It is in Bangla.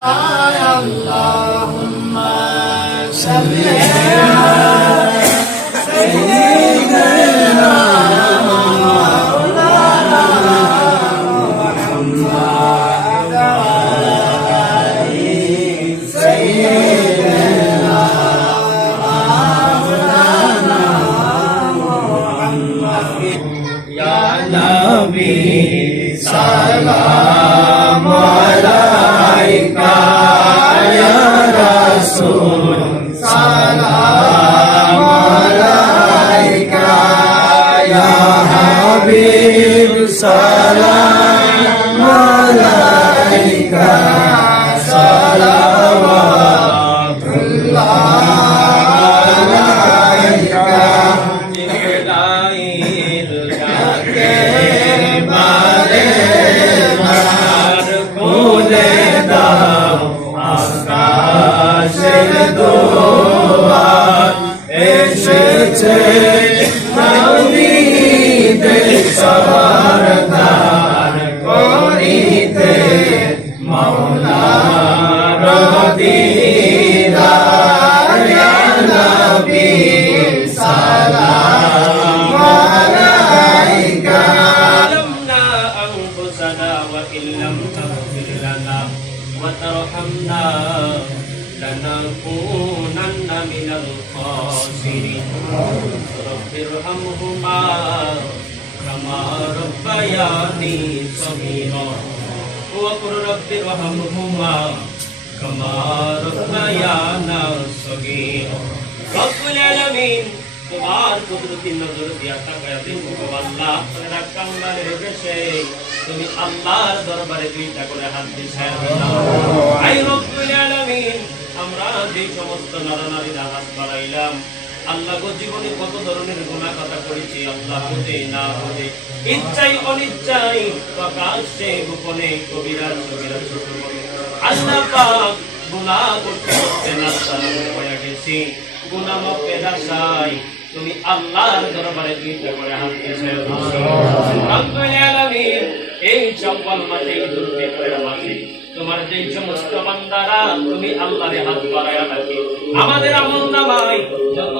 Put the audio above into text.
Allahumma salli ala sayyidina maulana Muhammad wa ali sayyidina maulana Muhammad ya Nabi salam alaika ya Rasul salam alaika ya Habib salam alaika salawatullah alaika Jibril jaake mare mar খুলে দাও আকাশের দুয়ার এসেছে নবীদের সরদার করিতে মাওলার দিদার ইয়া নবী সালাম আলাইকা লামনা আনফুসানা ওয়া ইল্লাম তাগফির লানা ওয়া তারহামনা لنكونن من الخاسرين رب ارحمهما كما ربياني صغيرا وقل رب ارحمهما كما ربيانا صغيرا رب العالمين তোমার কুদরতি নজর দিয়া তাকায়া দেখো আল্লাহ তোমার কামবারের বেশে তুমি আল্লাহর দরবারে দুইটা করে হাত দিয়ে ছায়া দাও আই রব্বুল আলামিন আমরা যে সমস্ত নরনারীরা হাত বাড়াইলাম আল্লাহ গো জীবনে কত ধরনের গুনাহ কথা করেছি আল্লাহ বুঝে না বুঝে ইচ্ছাই অনিচ্ছাই প্রকাশ্যে গোপনে কবিরা সগীরা ছোট বড় আল্লাহ পাক গুনাহ করতে করতে নাস্তানা হয়ে গেছি গুনাহ মাফের আশায় তুমি আল্লাহর দরবারে দুইটা করে হাত দিয়ে রব্বুল আলামিন এই শাওয়াল মাসে ঈদুল ফিতরের মাসে তোমার যে সমস্ত বান্দারা তুমি আল্লাহরে হাত বাড়ায়া রাখি আমাদের আমল নামায় যত